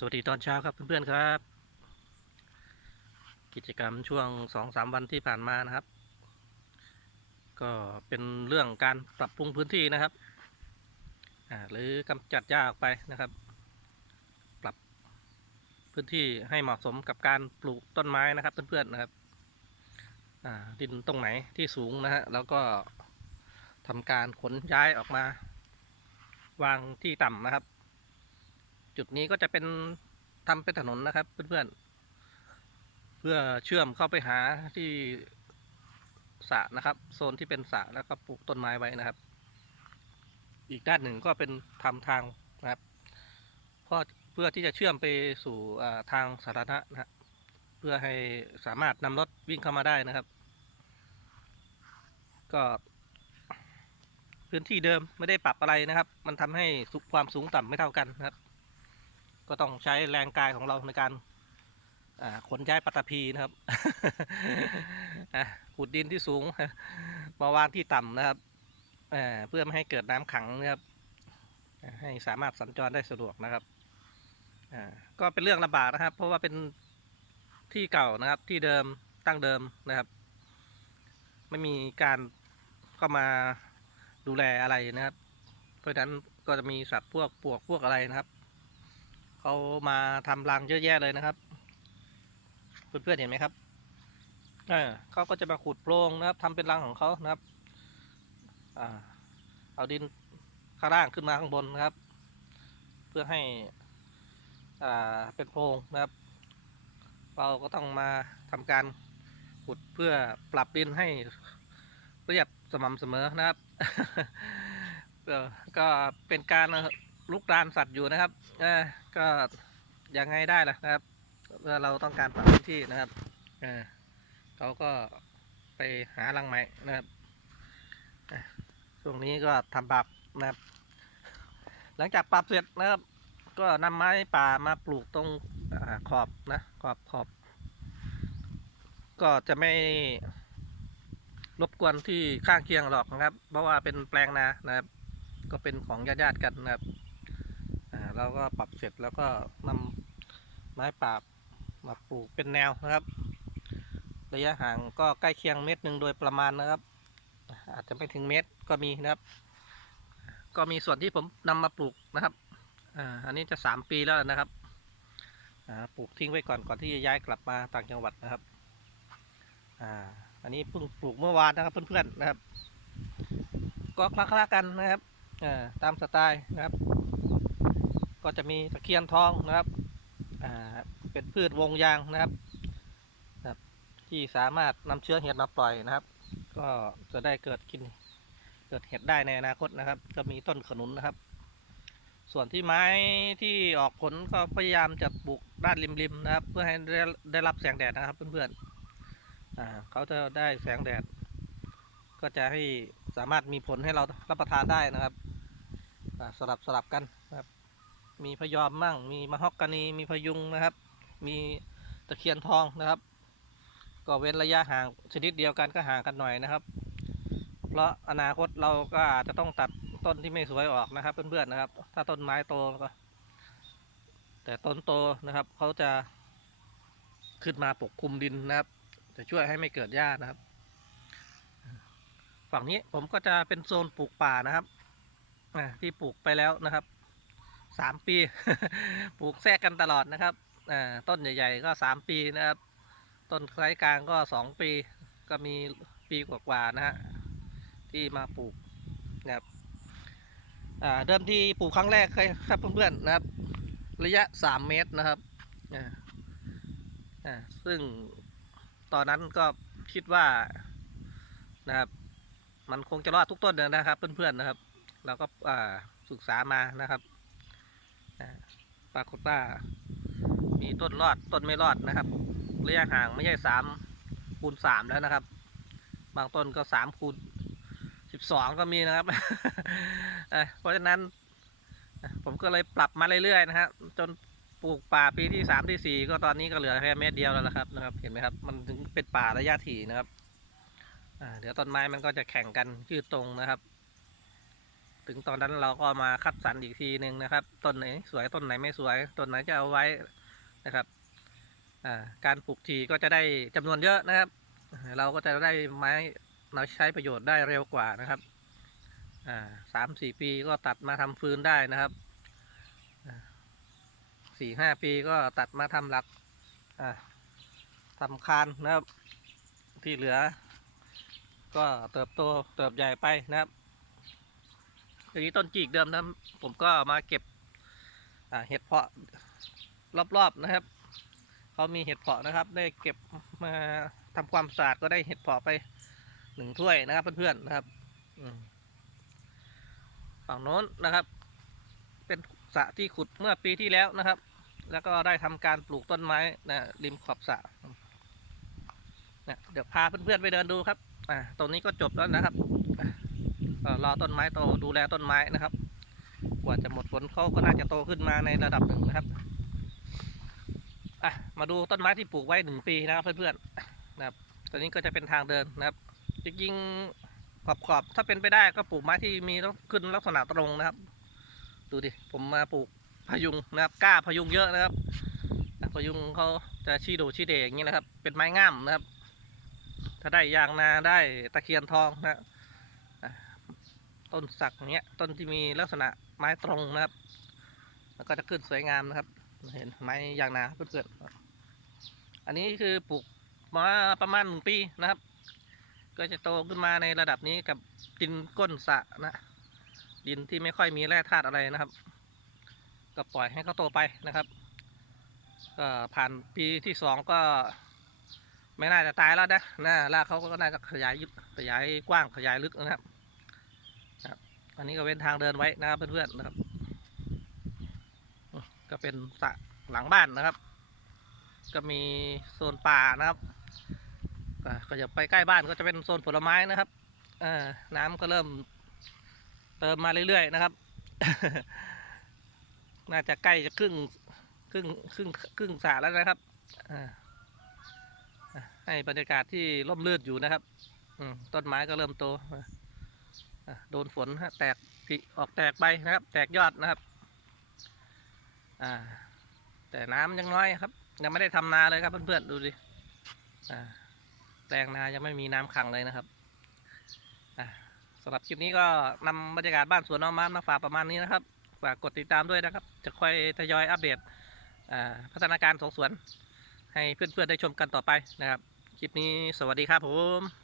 สวัสดีตอนเช้าครับเพื่อนๆครับ กิจกรรมช่วงสองสามวันที่ผ่านมานะครับ ก็เป็นเรื่องการปรับปรุงพื้นที่นะครับหรือกำจัดหญ้าออกไปนะครับ ปรับพื้นที่ให้เหมาะสมกับการปลูกต้นไม้นะครับเพื่อนๆนะครับดินตรงไหนที่สูงนะฮะแล้วก็ทำการขนย้ายออกมาวางที่ต่ำนะครับ จุดนี้ก็จะเป็นทำเป็นถนนนะครับ เพื่อนๆ เพื่อเชื่อมเข้าไปหาที่สระนะครับ โซนที่เป็นสระแล้วก็ปลูกต้นไม้ไว้นะครับ อีกด้านหนึ่งก็เป็นทำทางนะครับเพื่อเพื่อที่จะเชื่อมไปสู่ทางสาธารณะนะเพื่อให้สามารถนำรถวิ่งเข้ามาได้นะครับ ก็พื้นที่เดิมไม่ได้ปรับอะไรนะครับ มันทำให้ความสูงต่ำไม่เท่ากันนะครับ ก็ต้องใช้แรงกายของเราในการขนย้ายปัตตภีนะครับขุดดินที่สูงมาวางที่ต่ำนะครับเเพื่อไม่ให้เกิดน้ำขังนะครับให้สามารถสัญจรได้สะดวกนะครับก็เป็นเรื่องลำบากนะครับ เพราะว่าเป็นที่เก่านะครับที่เดิมตั้งเดิมนะครับ ไม่มีการเข้ามาดูแลอะไรนะครับ เพราะฉะนั้นก็จะมีสัตว์พวกปวกพวกอะไรนะครับ เขามาทำรังเยอะแยะเลยนะครับ เพื่อนๆเห็นไหมครับเออเขาก็จะมาขุดโพรงนะครับทำเป็นรังของเขานะครับอ่าเอาดินข้างล่างขึ้นมาข้างบนนะครับ เพื่อให้อ่าเป็นโพรงนะครับ เราก็ต้องมาทำการขุดเพื่อปรับดินให้เรียบสม่ำเสมอนะครับก็เป็นการ ลุกรานสัตว์อยู่นะครับเออก็ยังไงได้ล่ะนะครับเมื่อเราต้องการปรับพื้นที่นะครับเออเขาก็ไปหารังใหม่นะครับช่วงนี้ก็ทำปรับนะครับ หลังจากปรับเสร็จนะครับ ก็นำไม้ป่ามาปลูกตรงอขอบนะขอบขอบ ก็จะไม่รบกวนที่ข้างเคียงหรอกนะครับ เพราะว่าเป็นแปลงนานะครับ ก็เป็นของญาติๆกันนะครับ อ่าเราก็ปรับเสร็จแล้วก็นำไม้ป่ามาปลูกเป็นแนวนะครับ ระยะห่างก็ใกล้เคียงเมตรหนึ่งโดยประมาณนะครับ อาจจะไม่ถึงเมตรก็มีนะครับ ก็มีส่วนที่ผมนำมาปลูกนะครับอ่าอันนี้จะสามปีแล้วนะครับปลูกทิ้งไว้ก่อนก่อนที่จะย้ายกลับมาต่างจังหวัดนะครับอ่าอันนี้เพิ่งปลูกเมื่อวานนะครับเพื่อนๆนะครับ ก็คละๆกันนะครับอ่าตามสไตล์นะครับ ก็จะมีตะเคียนทองนะครับอ่าเป็นพืชวงยางนะครับครับที่สามารถนำเชื้อเห็ดมาปล่อยนะครับ ก็จะได้เกิดกินเกิดเห็ดได้ในอนาคตนะครับก็มีต้นขนุนนะครับ ส่วนที่ไม้ที่ออกผลก็พยายามจะปลูกด้านริมๆนะครับ เพื่อให้ได้ได้รับแสงแดดนะครับเพื่อนๆอ่าเขาจะได้แสงแดด ก็จะให้สามารถมีผลให้เรารับประทานได้นะครับสลับสลับกันนะครับ มีพยอมมั่ง มีมะฮอกกานีมีพยุงนะครับ มีตะเคียนทองนะครับ ก็เว้นระยะห่างชนิดเดียวกันก็ห่างกันหน่อยนะครับ เพราะอนาคตเราก็อาจจะต้องตัดต้นที่ไม่สวยออกนะครับเพื่อนๆนะครับ ถ้าต้นไม้โตก็ แต่ต้นโตนะครับเขาจะขึ้นมาปกคลุมดินนะครับ จะช่วยให้ไม่เกิดหญ้านะครับ ฝั่งนี้ผมก็จะเป็นโซนปลูกป่านะครับที่ปลูกไปแล้วนะครับ สามปี ปลูกแทรกกันตลอดนะครับอ่าต้นใหญ่ ๆ ก็สามปีนะครับ ต้นไร้กลางก็สองปี ก็มีปีกว่าๆนะฮะที่มาปลูกนะครับอ่าเดิมที่ปลูกครั้งแรกครับเพื่อนๆนะครับ ระยะสามเมตรนะครับซึ่งตอนนั้นก็คิดว่านะครับมันคงจะรอดทุกต้นนะครับเพื่อนๆนะครับ เราก็อ่าศึกษามานะครับ ปรากฏว่ามีต้นรอดต้นไม่รอดนะครับ ระยะห่างไม่ใช่สามคูณสามแล้วนะครับ บางต้นก็สามคูณสิบสองก็มีนะครับเพราะฉะนั้นผมก็เลยปรับมาเรื่อยๆนะฮะจนปลูกป่าปีที่สามที่สี่ก็ตอนนี้ก็เหลือแค่เมตรเดียวแล้วนะครับนะครับ เห็นไหมครับ มันถึงเป็นป่าระยะถี่นะครับเดี๋ยวต้นไม้มันก็จะแข่งกันยืดตรงนะครับ ถึงตอนนั้นเราก็มาคัดสรรอีกทีหนึ่งนะครับ ต้นไหนสวยต้นไหนไม่สวย ต้นไหนจะเอาไว้นะครับการปลูกทีก็จะได้จำนวนเยอะนะครับ เราก็จะได้ไม้เราใช้ประโยชน์ได้เร็วกว่านะครับสามสี่ปีก็ตัดมาทำฟืนได้นะครับสี่ห้าปีก็ตัดมาทำหลักอ่าทำคานนะครับ ที่เหลือ ก็เติบโตเติบใหญ่ไปนะครับ ทีนี้ต้นจีกเดิมนะผมก็มาเก็บเห็ดเพาะรอบๆนะครับเขามีเห็ดเพาะนะครับ ได้เก็บมาทำความสะอาดก็ได้เห็ดเพาะไปหนึ่งถ้วยนะครับเพื่อนๆนะครับอฝั่งโน้นนะครับ เป็นสระที่ขุดเมื่อปีที่แล้วนะครับ แล้วก็ได้ทำการปลูกต้นไม้นะริมขอบสระนะเดี๋ยวพาเพื่อนๆไปเดินดูครับ อ่าตรงนี้ก็จบแล้วนะครับ ก็รอต้นไม้โตดูแลต้นไม้นะครับ กว่าจะหมดฝนเขาก็น่าจะโตขึ้นมาในระดับหนึ่งนะครับอะมาดูต้นไม้ที่ปลูกไว้หนึ่งปีนะครับเพื่อนๆนะครับตอนนี้ก็จะเป็นทางเดินนะครับจริงๆขอบขอบๆถ้าเป็นไปได้ก็ปลูกไม้ที่มีลักขึ้นลักษณะตรงนะครับ ดูดิผมมาปลูกพยุงนะครับกล้าพยุงเยอะนะครับพยุงเขาจะชี้โดชี้เดอย่างนี้นะครับ เป็นไม้งามนะครับ ถ้าได้ยางนาได้ตะเคียนทองนะอะ ต้นสักอย่างเงี้ยต้นที่มีลักษณะไม้ตรงนะครับ แล้วก็จะขึ้นสวยงามนะครับ เห็นไม้ยางนาเพื่อนๆอันนี้คือปลูกมาประมาณหนึ่งปีนะครับ ก็จะโตขึ้นมาในระดับนี้กับดินก้นสะนะ ดินที่ไม่ค่อยมีแร่ธาตุอะไรนะครับ ก็ปล่อยให้เขาโตไปนะครับก็ผ่านปีที่สองก็ ไม่น่าจะตายแล้วนะนะรากเขาก็น่าจะขยายขยายกว้างขยายลึกนะครับ อันนี้ก็เป็นทางเดินไว้นะครับเพื่อนๆนะครับ ก็เป็นสระหลังบ้านนะครับ ก็มีโซนป่านะครับก็จะไปใกล้บ้านก็จะเป็นโซนผลไม้นะครับอน้ำก็เริ่มเติมมาเรื่อยๆนะครับ น่าจะใกล้จะครึ่งครึ่งครึ่งครึ่งสระแล้วนะครับให้บรรยากาศที่ร่มรื่นอยู่นะครับต้นไม้ก็เริ่มโต โดนฝนฮะแตกผลิออกแตกใบนะครับ แตกยอดนะครับ อ่า แต่น้ำยังน้อยครับ ยังไม่ได้ทำนาเลยครับเพื่อนๆดูดิอ่าแปลงนายังไม่มีน้ำขังเลยนะครับอ่าสำหรับคลิปนี้ก็นำบรรยากาศบ้านสวนน้องม้ามาฝากประมาณนี้นะครับฝากกดติดตามด้วยนะครับ จะค่อยทยอยอัปเดตพัฒนาการของสวน ให้เพื่อนๆได้ชมกันต่อไปนะครับ คลิปนี้สวัสดีครับผม